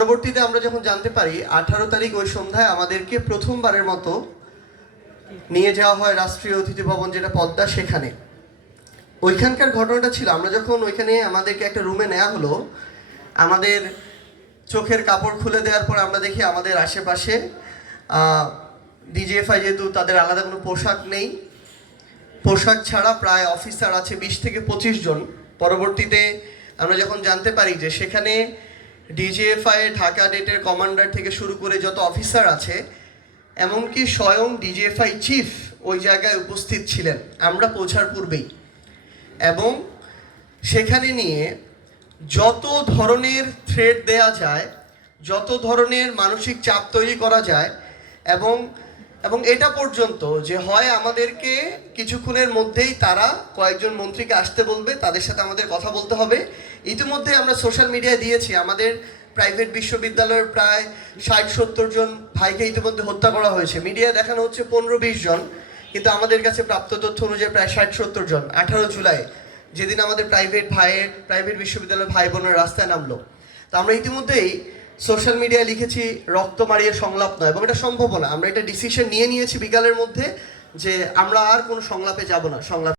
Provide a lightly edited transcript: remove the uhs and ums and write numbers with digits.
পরবর্তীতে আমরা যখন জানতে পারি 18 তারিখ ওই সন্ধ্যায় আমাদেরকে প্রথমবারের মতো নিয়ে যাওয়া হয় রাষ্ট্রীয় অতিথি ভবন, যেটা পদ্মা, সেখানে ওইখানকার ঘটনাটা ছিল, আমরা যখন ওইখানে আমাদেরকে একটা রুমে নেওয়া হলো, আমাদের চোখের কাপড় খুলে দেওয়ার পর আমরা দেখি আমাদের আশেপাশে ডিজিএফআই, যেহেতু তাদের আলাদা কোনো পোশাক নেই, পোশাক ছাড়া প্রায় অফিসার আছে 20 থেকে 25 জন। পরবর্তীতে আমরা যখন জানতে পারি যে সেখানে ডিজিএফআই ঢাকা ডেটের কমান্ডার থেকে শুরু করে যত অফিসার আছে, এমনকি স্বয়ং ডিজিএফআই চিফ ওই জায়গায় উপস্থিত ছিলেন আমরা পৌঁছার পূর্বেই, এবং সেখানে নিয়ে যত ধরনের থ্রেট দেয়া যায়, যত ধরনের মানসিক চাপ তৈরি করা যায়, এবং এটা পর্যন্ত যে হয় আমাদেরকে কিছুক্ষণের মধ্যেই তারা কয়েকজন মন্ত্রীকে আসতে বলবে, তাদের সাথে আমাদের কথা বলতে হবে। ইতিমধ্যে আমরা সোশ্যাল মিডিয়ায় দিয়েছি আমাদের প্রাইভেট বিশ্ববিদ্যালয়ের প্রায় 60-70 জন ভাইকে ইতিমধ্যে হত্যা করা হয়েছে। মিডিয়ায় দেখানো হচ্ছে 15-20 জন, কিন্তু আমাদের কাছে প্রাপ্ত তথ্য অনুযায়ী প্রায় 60-70 জন। 18 জুলাই যেদিন আমাদের প্রাইভেট বিশ্ববিদ্যালয়ের ভাই বোনের রাস্তায় নামলো, তো আমরা ইতিমধ্যেই সোশ্যাল মিডিয়ায় লিখেছি রক্ত মারিয়ে সংলাপ নয়, এবং এটা সম্ভব না। আমরা এটা ডিসিশন নিয়ে নিয়েছি বিকালের মধ্যে যে আমরা আর কোনো সংলাপে যাব না। সংলাপ